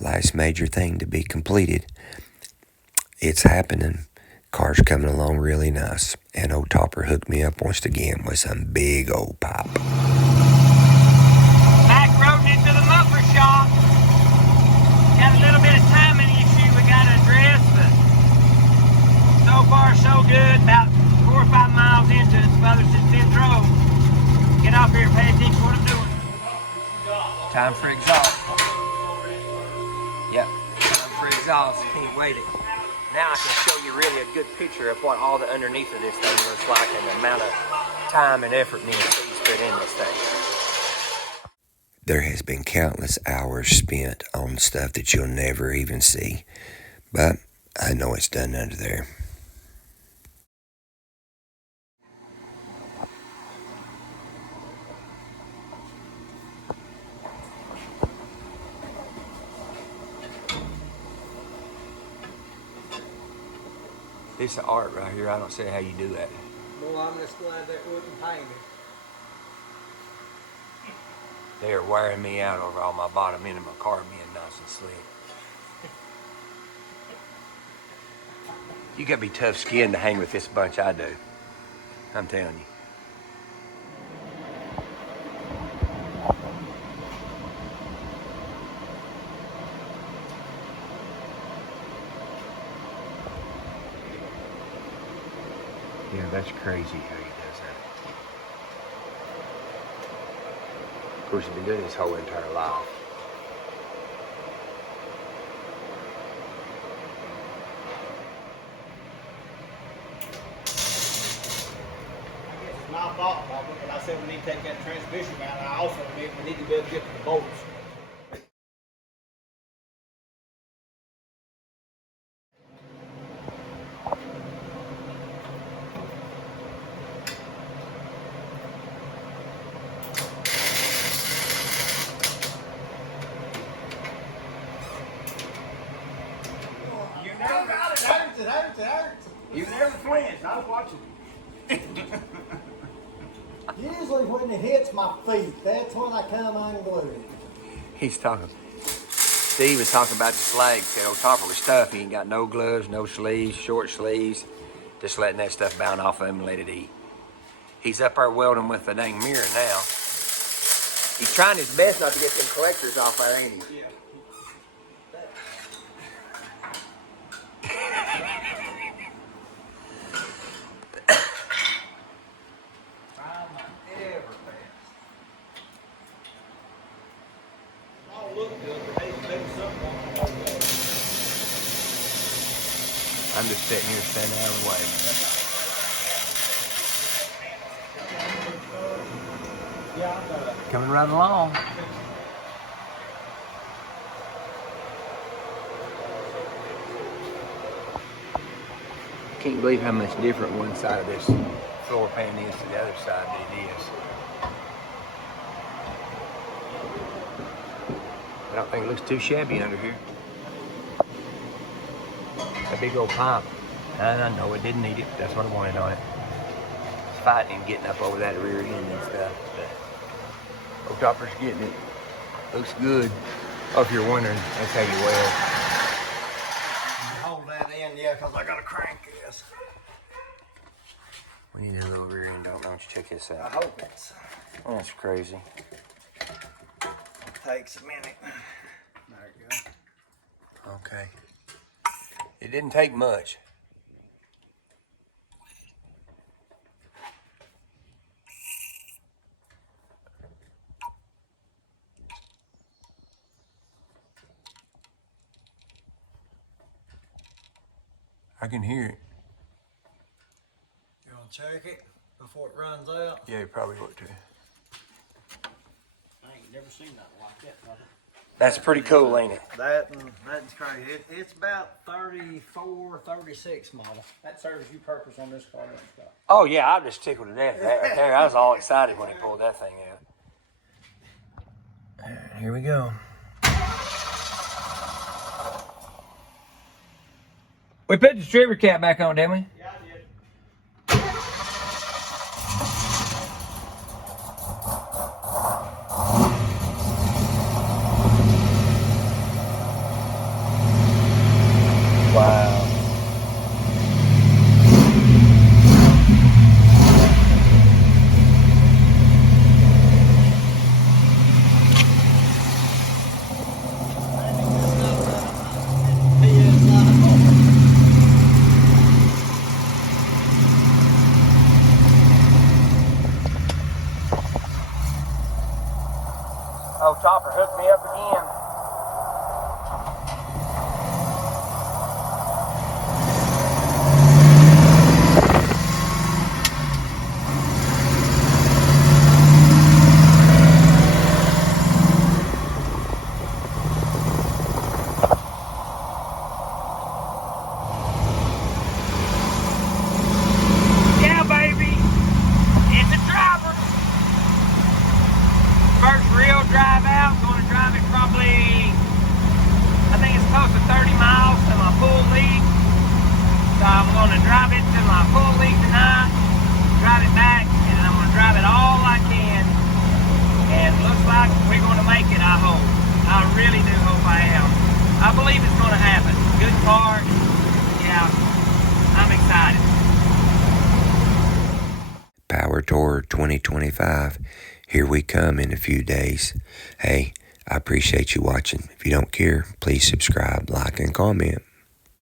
Last major thing to be completed. It's happening. Car's coming along really nice. And old Topper hooked me up once again with some big old pipe. Back road into the muffler shop. Got a little bit of timing issue we got to address, but so far so good. About 4 or 5 miles into it, Father sits in drove. Get off here and pay attention to what I'm doing. Time for exhaust. Yep, time for exhaust. Can't wait it. Now I can show you really a good picture of what all the underneath of this thing looks like and the amount of time and effort needs to be put in this thing. There has been countless hours spent on stuff that you'll never even see. But I know it's done under there. It's an art right here. I don't see how you do that. Well, I'm just glad that wasn't painted. They are wearing me out over all my bottom end of my car being nice and slick. You gotta be tough skinned to hang with this bunch I do. I'm telling you. Yeah, that's crazy how he does that. Of course, he's been doing his whole entire life. It's my fault, Papa, but I said we need to take that transmission out. I also admit we need to be able to get to the bolts. You never flinched. I was watching you. Usually when it hits my feet, that's when I come unglued. He's talking. Steve was talking about the slag. Said old Topper was tough. He ain't got no gloves, no sleeves, short sleeves. Just letting that stuff bounce off of him and let it eat. He's up there welding with the dang mirror now. He's trying his best not to get them collectors off there, ain't he? Yeah. I'm just sitting here standing out of the way. Coming right along. Can't believe how much different one side of this floor pan is to the other side that it is. I don't think it looks too shabby under here. A big old pipe. I know it didn't need it. That's what I wanted on it. It's fighting him getting up over that rear end and stuff. But old Topper's getting it. Looks good. Oh, if you're wondering, that's how you weld. Hold that in, yeah, because I got to crank this. We need a little rear end, don't you check this I out. hope it's That's crazy. takes a minute. There you go. Okay. It didn't take much. I can hear it. You want to check it before it runs out? Yeah, you probably ought to. I ain't never seen nothing like that, brother. That's pretty cool, ain't it? That's crazy. It's about 34, 36 model. That serves you purpose on this car and stuff. Oh yeah, I'm just tickled to death right there. I was all excited when he pulled that thing out. Here we go. We put the distributor cap back on, didn't we? Yeah, I did. 30 miles to my full league. So I'm going to drive it to my full league tonight, drive it back, and I'm going to drive it all I can. And it looks like we're going to make it, I hope. I really do hope I am. I believe it's going to happen. Good car. Yeah, I'm excited. Power Tour 2025. Here we come in a few days. Hey, I appreciate you watching. If you don't care, please subscribe, like, and comment.